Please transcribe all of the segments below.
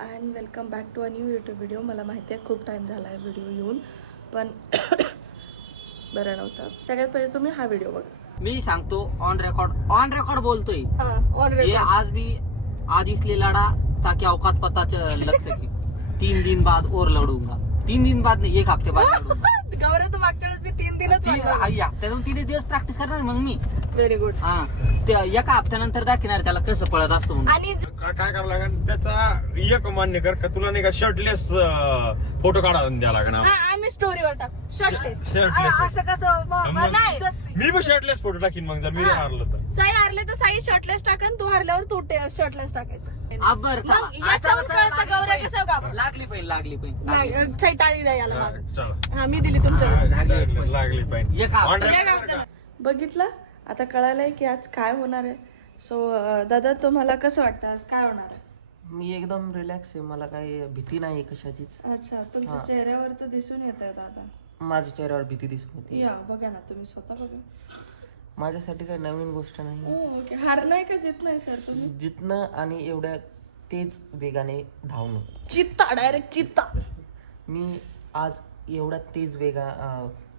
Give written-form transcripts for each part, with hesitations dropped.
And welcome back to a new YouTube video. मला माहिती आहे खूप टाईम झाला आहे व्हिडिओ येऊन, पण बरं नव्हतं. त्याच्यात पहिले तुम्ही हा व्हिडिओ बघा. मी सांगतो ऑन रेकॉर्ड बोलतोय. ये आज भी आज इसलिए लड़ा ताकि औकात पता लग सके. 3 दिन बाद और लढूंगा. 3 दिन बाद नाही, 1 हफ्ते बाद लढूंगा. गौरव तू मागच्या वेळेस मी 3 दिनच हप्त्यातून 3 दिवस प्रॅक्टिस करणार मग मी. Very good. हा, ते एका हप्त्यानंतर दाखवणार त्याला कसं पळत असतो. आणि काय करावं लागेल त्याचा एक मान्य कर का तुला नाही का शर्टलेस फोटो काढा द्या लागेल. आम्ही स्टोरीवर टाक शर्टलेस. Shirtless. असं कसं नाही, मी पण शर्टलेस फोटो टाकीन मग जर मी हारलो तर. साई हारले तर साई शर्टलेस टाकन, तू हारल्यावर तू शर्टलेस टाकायचं. आबर याच्यावर कळतं गौऱ्या कसं गाव लागली पाहिजे. साई टाळी द्या याला मागं. चला हा मी दिली तुमच्या लागली पाहिजे. एका On record का? बघितलं आता कळालंय की आज काय होणार आहे. सो दादा तुम्हाला कसं वाटतं आज काय होणार आहे? मी एकदम रिलॅक्स आहे, मला काही भीती नाही कशाचीच. अच्छा, तुमच्या चेहऱ्यावर तर दिसून येत आहे दादा. माझ्या चेहऱ्यावर भीती दिसत होती. या बघा ना, तुम्ही स्वतः बघा. माझ्यासाठी काही नवीन गोष्ट नाही. ओके, हार नाही का जित नाही सर तुम्ही? जितणं आणि एवढ्या तेज वेगाने धावणं. चित्ता, डायरेक्ट चित्ता. मी आज एवढ्या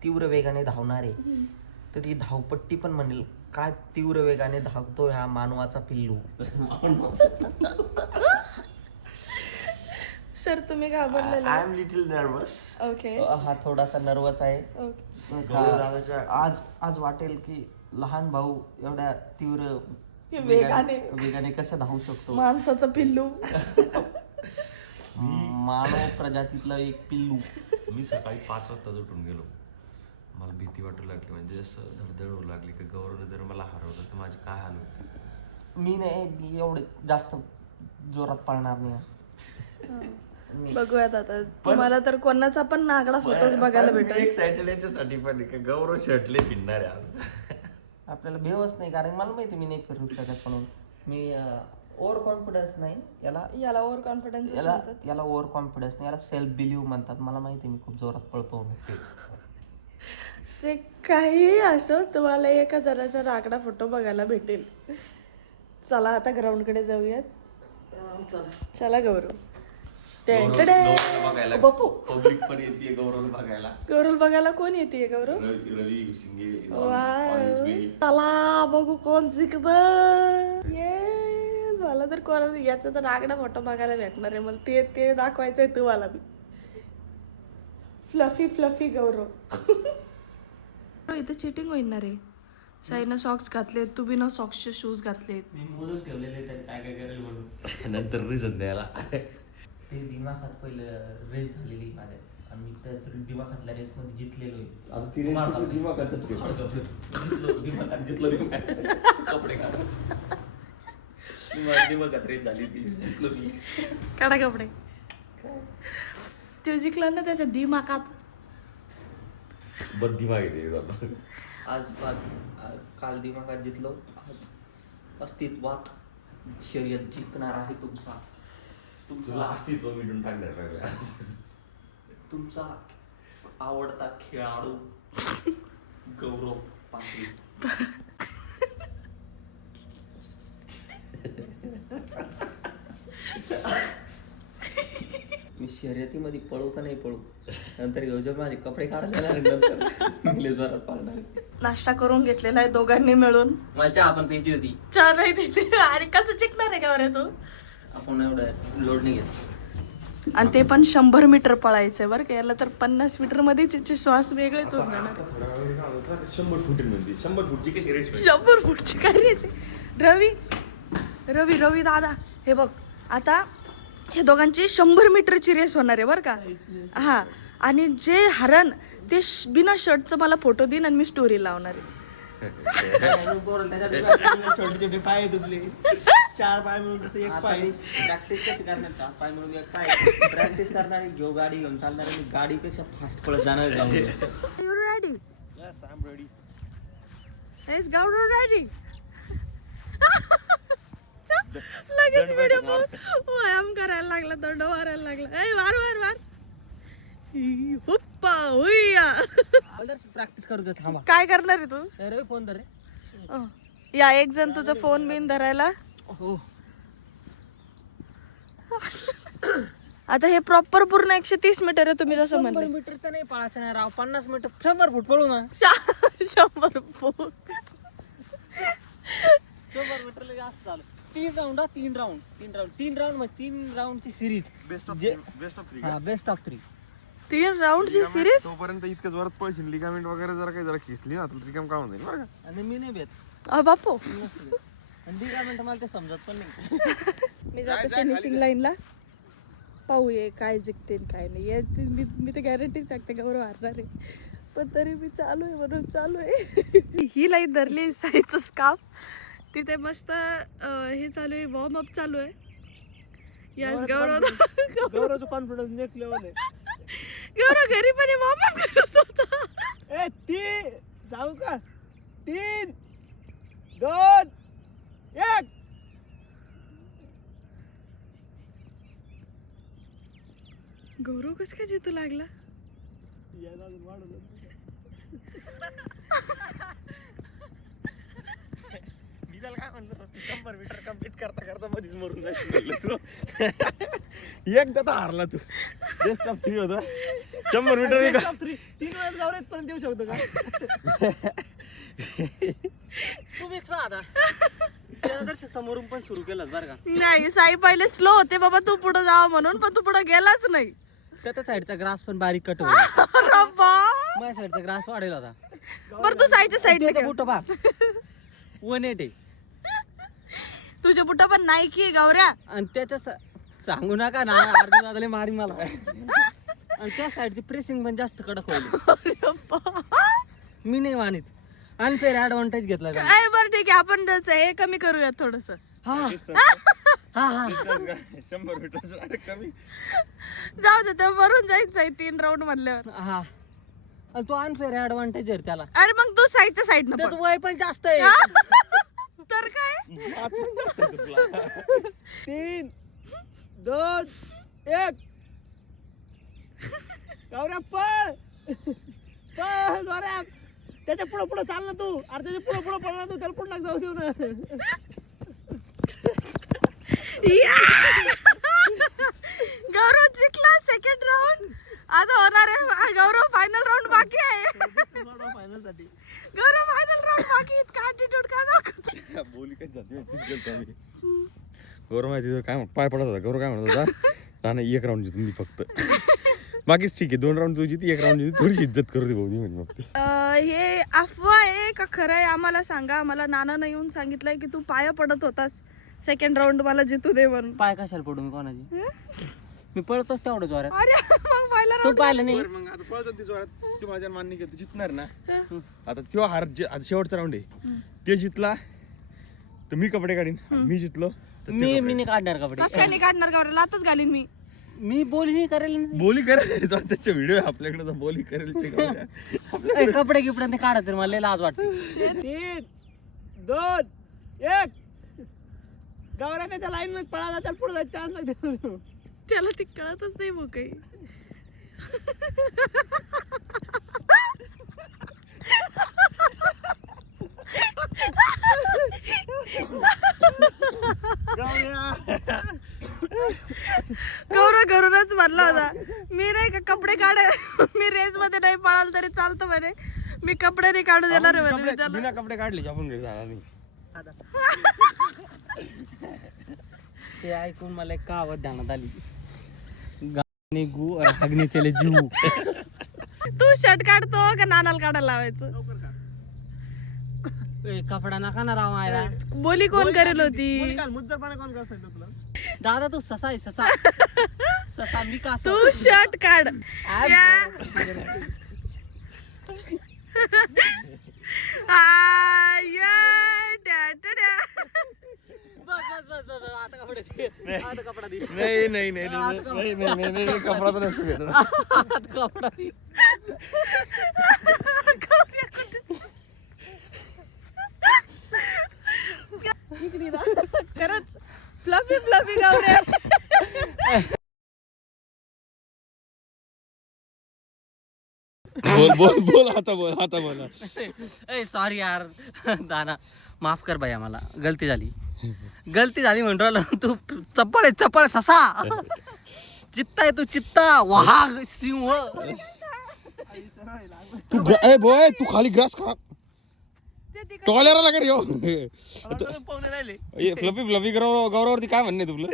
तीव्र वेगाने धावणार आहे, तर ती धावपट्टी पण म्हणेल काय तीव्र वेगाने धावतो हा मानवाचा पिल्लू. सर तुम्ही घाबरलेले? I am little nervous. Okay हा थोडासा नर्वस आहे. ओके. आज वाटेल की लहान भाऊ एवढ्या तीव्र वेगाने कसं धावू शकतो. माणसाचं पिल्लू. मानव प्रजातीतलं एक पिल्लू. मी सकाळी 5 वाजता उठून गेलो. मला भीती वाटू लागली, म्हणजे असं धडधड होऊ लागली की गौरवने जर मला हरवलं तर माझी काय हाल होती. मी एवढे जास्त जोरात पळणार नाही. बघूयात आता. तुम्हाला तर कोणाचा पण नागडा फोटोज बघायला भेटेल. एक्साइटेड याच्यासाठी पण आहे की गौरव शर्टलेस हिंडणार आहे आज. आपल्याला भेवच नाही, कारण मला माहिती मी नाही करू शकत म्हणून. मी ओव्हर कॉन्फिडन्स नाही याला ओव्हर कॉन्फिडन्स याला ओव्हर कॉन्फिडन्स नाही, याला सेल्फ बिलीव्ह म्हणतात. मला माहिती मी खूप जोरात पळतो. ते काही असो, तुम्हाला एका जराचा रागडा फोटो बघायला भेटेल. चला आता ग्राउंड कडे जाऊयात. चला गौरव. बघायला बापू पब्लिक पण येते गौरव बघायला. गौरव बघायला कोण येते गौरव? रवी शिंगे. चला बघू कोण जिंकत. मला तर कोण याचा तर रागडा फोटो बघायला भेटणार आहे. मला ते दाखवायचंय तुम्हाला बी. फ्लफी गौरव. इथे चिटिंग होणार रे. साईनं सॉक्स घातलेत, तू बी ना सॉक्सचे शूज घातलेत. मी मुलं ठेवलेले काय करेल म्हणून. नंतर रिझन द्यायला ते दिमाखात पहिलं रेस झालेली माझ्या, आणि मी त्या दिमाखातल्या रेस मध्ये जितलेलो आहे. दिमाखात रेस झाली ती जितलो मी. काढा कपडे. तो जिंकला ना त्याच्या दिमाखात. दिमाग येते. आज काल दिमागात जितलो, आज अस्तित्वात शर्यत जिंकणार आहे तुमचा अस्तित्व मिटून टाकणार. तुमचा आवडता खेळाडू गौरव पाटील. मी शर्यतीमध्ये पळू का नाही पळू, नंतर घेऊ माझे कपडे काढायला जोरात पाळणार. नाश्ता करून घेतलेला आहे दोघांनी मिळून. माझ्या आपण प्यायची होती, चहा नाही दिली. आणि कसं चिकणार आहे का रे तू? आपण एवढं लोड नाही घेत. आणि ते पण 100 मीटर पळायचंय बरं का. याला तर 50 मीटर मध्येच याचे श्वास वेगळेच होऊन जाणार. 100 फुटी म्हणते. 100 फुटची कशी रेस? 100 फूटची काय रेस? रवी दादा हे बघ, आता हे दोघांची 100 मीटरची रेस होणार आहे बरं का. हा, आणि जे हरण ते बिना शर्टचं मला फोटो देईन आणि मी स्टोरी लावणार आहे. छोटे छोटे पाय तुझले 4 पाय मिळून एक पाय. प्रॅक्टिस कशी करणार? 4 पाय मिळून एक पाय. प्रॅक्टिस करणारी गाडी घेऊन चालणार, गाडीपेक्षा फास्ट पळत जाणार. You ready? Yes, I'm ready. Is Gaurav ready? लगेच व्हिडिओ व्यायाम करायला लागला, तोंड मारायला लागला. ए वार हुप्पा हुय्या. प्रॅक्टिस करू दे, थांबा. काय करणार आहे तू? रवी फोन धर रे. या एक जण तुझा फोन बिन धरायला. हो आता हे प्रॉपर पूर्ण 130 मीटर आहे तुम्ही जसं 100 म्हणले. मीटरचं नाही पळायचं नाही राव, 50 मीटर 100 फूट पळू ना. 100 फूट. 100 मीटरला जास्त झालं. 3 राऊंड म्हणजे 3 राऊंडची सिरीज. Best of 3. 3 राऊंडची सिरीज. तोपर्यंत इतकं जोरात पळशील लिगामेंट वगैरे जरा काही जरा खिचली ना तुला रिकाम काम जाईल बरं का. आणि मी नाही भेट बापू आणि लिगामेंट मला ते समजत पण नाही. मी जाते फिनिशिंग लाईनला, पाहूया काय जिंकते काय नाही. मी तर गॅरंटी सांगते का बरोबर हारणार आहे, पण तरी मी चालू आहे म्हणून चालू आहे. ही लाईन धरली साईचं स्काफ. तिथे मस्त हे चालू आहे, वॉर्म अप चालू आहे. यस गौरवचं कॉन्फिडन्स नेक्स्ट लेवल आहे. गौरव घरी पण वॉर्म अप करत होता. जाऊ का? 3, 2, 1. गौरव कस काय जितू लागला? मी त्याला काय म्हणलं 100 मीटर कम्प्लीट करता करता मध्येच मरून जाशील तू. एकदा तर हारला तू. बेस्ट ऑफ 3 होता. 100 मीटर 3 वेळेस गौरव पर्यंत येऊ शकतो का? तुम्हीच पहा आता. त्यानंतर समोरून पण सुरू केलं बरं का. नाही, साई पहिले स्लो होते बाबा, तू पुढे जावा म्हणून, पण तू पुढे गेलाच नाही. त्याच्या साईडचा ग्रास पण बारीक कट होईल. माझ्या साईडचा ग्रास वाढेल होता. बरं तू साईच्या साईडने बुट बा 180 तुझे बुट पण नाईकी आहे गौऱ्या. आणि त्याच्या सांगू नका ना, अर्धी दादाले मारी मला. आणि त्या साईडची प्रेसिंग पण जास्त कडक होईल. मी नाही मानित. अनफेअर ऍडव्हान्टेज घेतला का? काय बरं ठीक आहे, आपण हे कमी करूया थोडस. 100 मीटर कमी. जाऊ दे, ते भरून जायचं 3 राऊंड म्हणल्यावर. हा. आणि तो अनफेअर ऍडव्हान्टेज आहे त्याला. अरे मग तू साईडच्या साईडनं त्याचं वय पण जास्त आहे. तर काय. 3, 2, 1. गौरव पळ जोरात. त्याच्या पुढे पुढे चाल ना तू. अरे त्याच्या पुढे पुढे पळ ना तू. त्याला पुढे जाऊ देऊ ना. गौरव जिंकला सेकंड राऊंड. आता होणार आहे गौरव फायनल राऊंड बाकी आहे. फायनल साठी गौरव फायनल राऊंड बाकी. इतका ॲटिट्यूड का दाखवतो? बोली काय जाते गौरव माहिती काय पाय पडत होता. गौरव काय म्हणत होता, नाही 1 राऊंड जिंकून फक्त. बाकीच ठीक आहे, 2 राऊंड तुझी ती 1 राऊंड थोडीशी इज्जत करू दे भाऊ. म्हणजे हे अफवा आहे का खरं आहे आम्हाला सांगा. मला नानानं येऊन सांगितलंय की तू पाया पडत होतास सेकंड राऊंड मला जितू दे म्हणून. पाय कशाला पडू मी कोणाची? मी पळतोच तेवढं जोरात. अरे मग पहिला तू पाहिलं नाही? मग आता पळत ती जोरात. तू माझ्या मान्य केलं तू जितणार ना. आता तो हार आता शेवटचा राऊंड आहे, ते जितला तर मी कपडे काढीन. मी जितलो तर ते मी कपडे. नाही काढणार कपडे. कसं काय नाही काढणार गौरव? लातच घालीन मी. मी बोली नाही करेल. बोली करेल त्याचे व्हिडिओ आपल्याकडे, बोली करेल. कपडे गिपडे नाही काढत मला लय लाज वाटते. 3, 2, 1. गौऱ्या त्याच्या लाईन मध्ये पळाला तर पुढे जायचं चान्स नाही. त्याला ती कळतच नाही मग काही. गौरव घरूनच म्हणला होता, मी नाही का कपडे काढे, मी रेस मध्ये नाही पळाल तरी चालतं म्हणे, मी कपडे नाही काढू देणार आहे म्हणे त्याला. बिना कपडे काढले आपण घरी जाणार नाही. ते ऐकून मला एक कहावत ध्यानात आली. गाणे गु और हगने चले जीव. तू शर्ट काढतो का नानाला काढायला लावायचं? कपडा नका ना राव आयला. बोली कोण करेल होती? दादा तू ससा आहे ससा. ससा मी का तू शर्ट काढ. बस बस बस बस आता कपडे दे. आता कपडा दे. नाही नाही नाही नाही नाही नाही कपडा तर नसतो भेटत. आता कपडा दे. खरंच फ्लफी फ्लफी गौऱ्या. बोल बोल बोल आता बोल आता बोला. ए सॉरी यार दादा, माफ कर भाई, आम्हाला गलती झाली म्हणून राहिलो. तू चप्पळ आहे चप्पळ ससा. चित्ता आहे तू चित्ता वाघ सिंह. ए बॉय तू खाली ग्रास खा टॉयलेट आला का रे पाहुणे राहिले फ्लफी फ्लफी गौरवरती काय म्हणणे तुला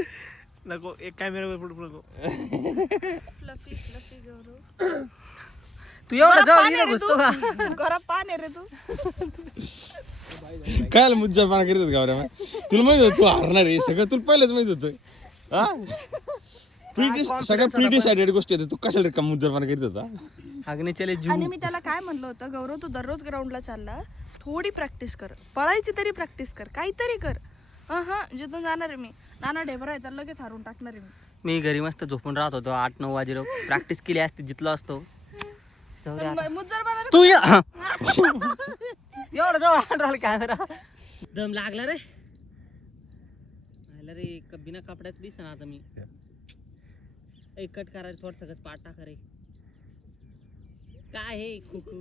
नको एक कॅमेरा पुढे नको. फ्लफी फ्लफी गौरव. तू एवढा जवळ घुसतो का? घरात पान आहे रे तू. काय मुज्जरपणा करीत होत गावऱ्या तुला माहित होत तू हारणार आहे सगळं तुला पहिलेच माहित होतं हा सगळ्या प्रिडिसाइडेड गोष्टी आहेत तू कशाला रे मुज्जरपणा करीत होता. हागणीचे जीव. आणि मी त्याला काय म्हणलं होतं, गौरव तू दररोज ग्राउंडला चालला, थोडी प्रॅक्टिस कर, पळायची तरी प्रॅक्टिस कर, काहीतरी कर. हा जिथून जाणार आहे मी, नाना ढेबरा आहे तर लगेच हारून टाकणार आहे मी घरी मस्त झोपून राहत होतो 8-9 वाजे प्रॅक्टिस केली असती जितलो असतो. मुज्जर बनणार. तू एवढं जवळ राहिलं कॅमेरा. दम लागला रे. बिना कपड्याच दिस ना आता मी. कट करायला थोडं सगळं पाठ टाका रे. काय हे खुकू